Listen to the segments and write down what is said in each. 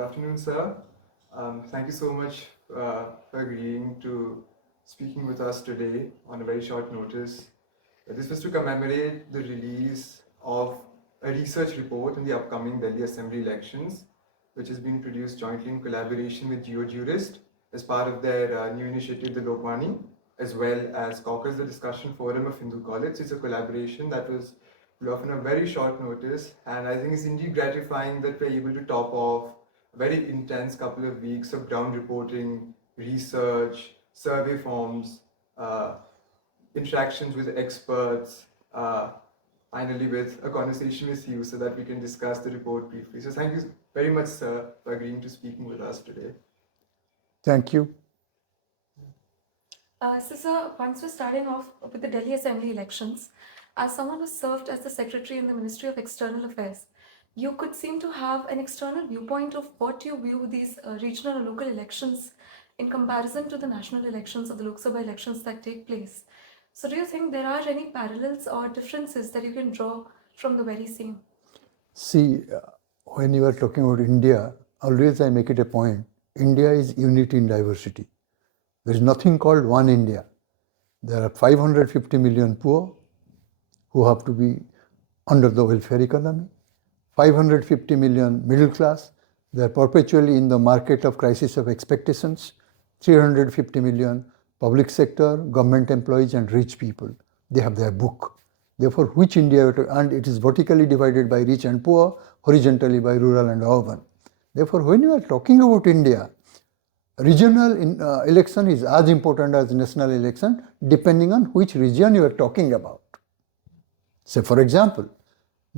afternoon, sir. Thank you so much for agreeing to speaking with us today on a very short notice. This was to commemorate the release of a research report in the upcoming Delhi Assembly elections, which is being produced jointly in collaboration with GeoJurist as part of their new initiative, the Lokwani, as well as Caucus, the Discussion Forum of Hindu College. It's a collaboration that was pulled off on a very short notice, and I think it's indeed gratifying that we're able to top off a very intense couple of weeks of ground reporting, research, survey forms, interactions with experts, finally with a conversation with you so that we can discuss the report briefly. So thank you very much, sir, for agreeing to speaking with us today. Thank you. So, sir, once we're starting off with the Delhi Assembly elections, as someone who served as the Secretary in the Ministry of External Affairs, you could seem to have an external viewpoint of what you view these regional or local elections in comparison to the national elections or the Lok Sabha elections that take place. So do you think there are any parallels or differences that you can draw from the very same? See, when you are talking about India, always I make it a point, India is unity in diversity. There is nothing called one India. There are 550 million poor who have to be under the welfare economy, 550 million middle class, they are perpetually in the market of crisis of expectations, 350 million public sector, government employees and rich people. They have their book. Therefore, which India, and it is vertically divided by rich and poor, horizontally by rural and urban. Therefore, when you are talking about India, regional election is as important as national election, depending on which region you are talking about. Say, for example,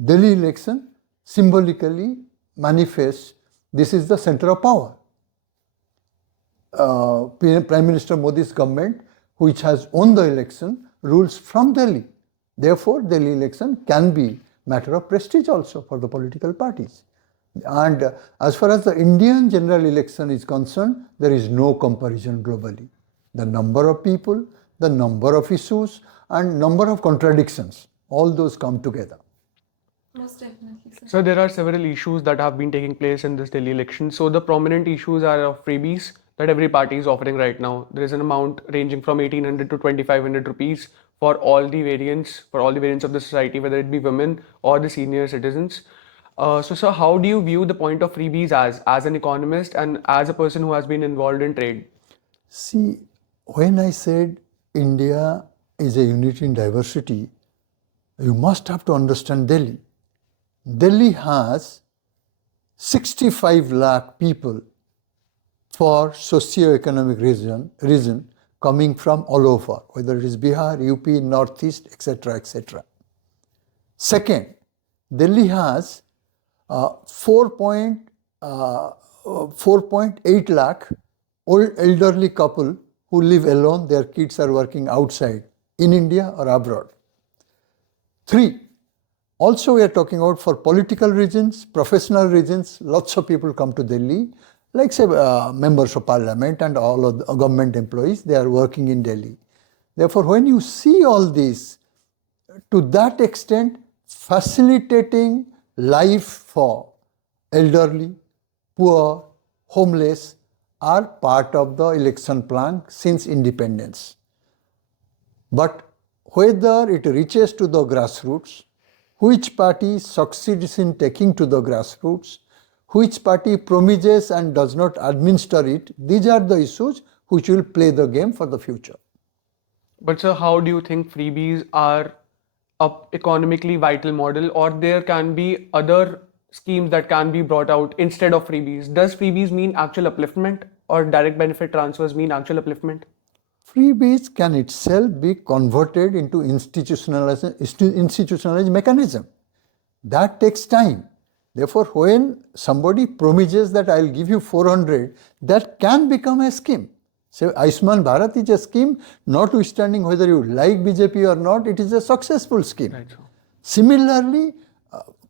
Delhi election symbolically manifests this is the center of power. Prime Minister Modi's government, which has won the election, rules from Delhi. Therefore, Delhi election can be matter of prestige also for the political parties. And as far as the Indian general election is concerned, there is no comparison globally. The number of people, the number of issues, and number of contradictions, all those come together. Most definitely, sir. So there are several issues that have been taking place in this Delhi election. So the prominent issues are of freebies that every party is offering right now. There is an amount ranging from 1800 to 2500 rupees for all the variants, of the society, whether it be women or the senior citizens. So sir, how do you view the point of freebies as an economist and as a person who has been involved in trade? See, when I said India is a unity in diversity, you must have to understand Delhi. Delhi has 65 lakh people for socio-economic reason coming from all over, whether it is Bihar, UP, Northeast, etc., etc. Second, Delhi has 4.8 lakh old elderly couple who live alone, their kids are working outside in India or abroad. 3. Also, we are talking about for political reasons, professional reasons, lots of people come to Delhi, like say members of parliament and all of the government employees, they are working in Delhi. Therefore, when you see all this, to that extent, facilitating life for elderly, poor, homeless are part of the election plan since independence. But whether it reaches to the grassroots, which party succeeds in taking to the grassroots, which party promises and does not administer it, these are the issues which will play the game for the future. But sir, how do you think freebies are an economically vital model, or there can be other schemes that can be brought out instead of freebies? Does freebies mean actual upliftment, or direct benefit transfers mean actual upliftment? Freebies can itself be converted into institutionalized mechanism. That takes time. Therefore, when somebody promises that I will give you 400, that can become a scheme. So, Ayushman Bharat is a scheme, notwithstanding whether you like BJP or not, it is a successful scheme. Right. Similarly,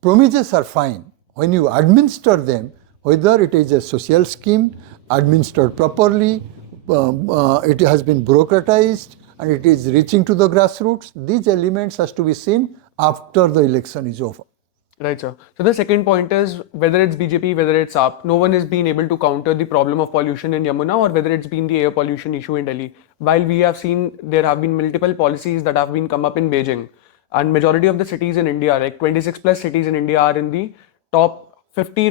promises are fine. When you administer them, whether it is a social scheme, administered properly, it has been bureaucratized and it is reaching to the grassroots, these elements has to be seen after the election is over. Right, sir. So the second point is whether it's BJP, whether it's AAP, no one has been able to counter the problem of pollution in Yamuna, or whether it's been the air pollution issue in Delhi. While we have seen there have been multiple policies that have been come up in Beijing, and majority of the cities in India, like 26 plus cities in India, are in the top 50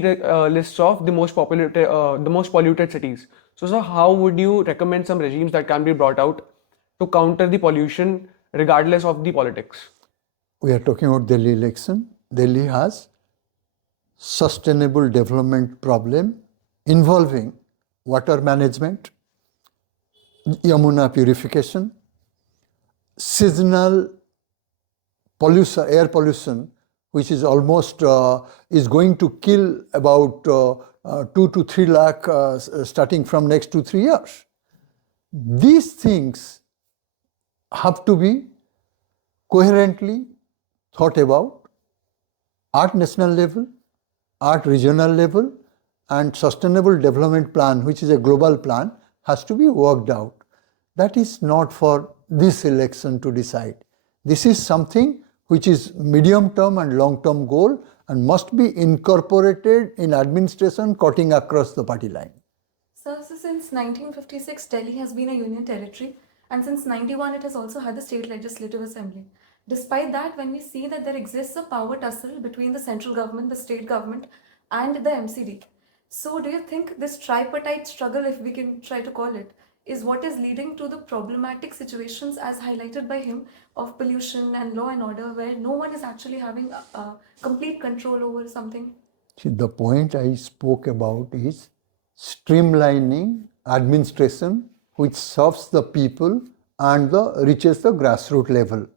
lists of the most polluted cities. So how would you recommend some regimes that can be brought out to counter the pollution regardless of the politics? We are talking about Delhi election. Delhi has sustainable development problem involving water management, Yamuna purification, seasonal pollution, air pollution, which is almost is going to kill about 2 to 3 lakh starting from next 2-3 years. These things have to be coherently thought about at national level, at regional level, and sustainable development plan, which is a global plan, has to be worked out. That is not for this election to decide. This is something which is medium term and long term goal and must be incorporated in administration cutting across the party line. So since 1956, Delhi has been a union territory, and since 91, it has also had the state legislative assembly. Despite that, when we see that there exists a power tussle between the central government, the state government, and the MCD. So do you think this tripartite struggle, if we can try to call it, is what is leading to the problematic situations as highlighted by him of pollution and law and order, where no one is actually having complete control over something? See, the point I spoke about is streamlining administration which serves the people and reaches the grassroots level.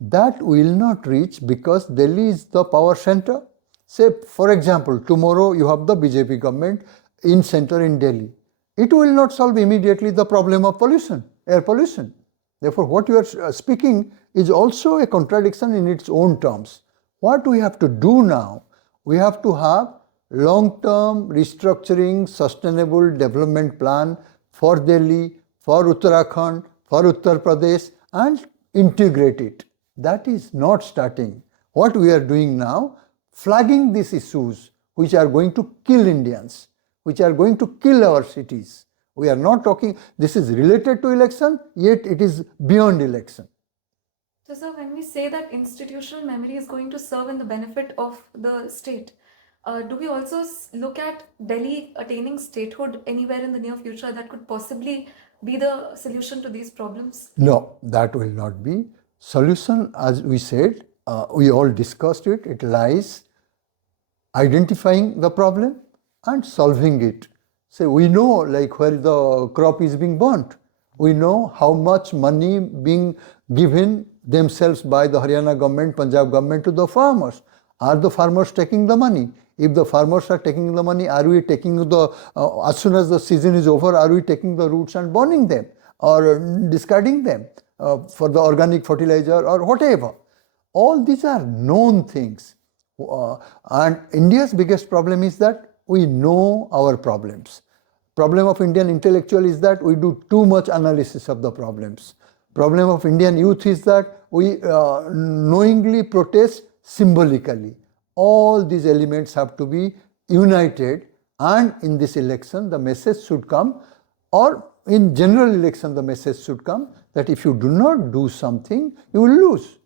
That will not reach because Delhi is the power center. Say, for example, tomorrow you have the BJP government in center in Delhi. It will not solve immediately the problem of pollution, air pollution. Therefore, what you are speaking is also a contradiction in its own terms. What we have to do now, we have to have long-term restructuring, sustainable development plan for Delhi, for Uttarakhand, for Uttar Pradesh, and integrate it. That is not starting. What we are doing now, flagging these issues which are going to kill Indians, which are going to kill our cities. We are not talking, this is related to election, yet it is beyond election. So sir, when we say that institutional memory is going to serve in the benefit of the state, do we also look at Delhi attaining statehood anywhere in the near future that could possibly be the solution to these problems? No, that will not be. Solution, as we said, we all discussed it, it lies identifying the problem and solving it. Say, we know like where the crop is being burnt. We know how much money being given themselves by the Haryana government, Punjab government to the farmers. Are the farmers taking the money? If the farmers are taking the money, are we taking the, as soon as the season is over, are we taking the roots and burning them or discarding them for the organic fertilizer or whatever? All these are known things. And India's biggest problem is that we know our problems. Problem of Indian intellectual is that we do too much analysis of the problems. Problem of Indian youth is that we knowingly protest symbolically. All these elements have to be united, and in this election the message should come, or in general election the message should come, that if you do not do something, you will lose.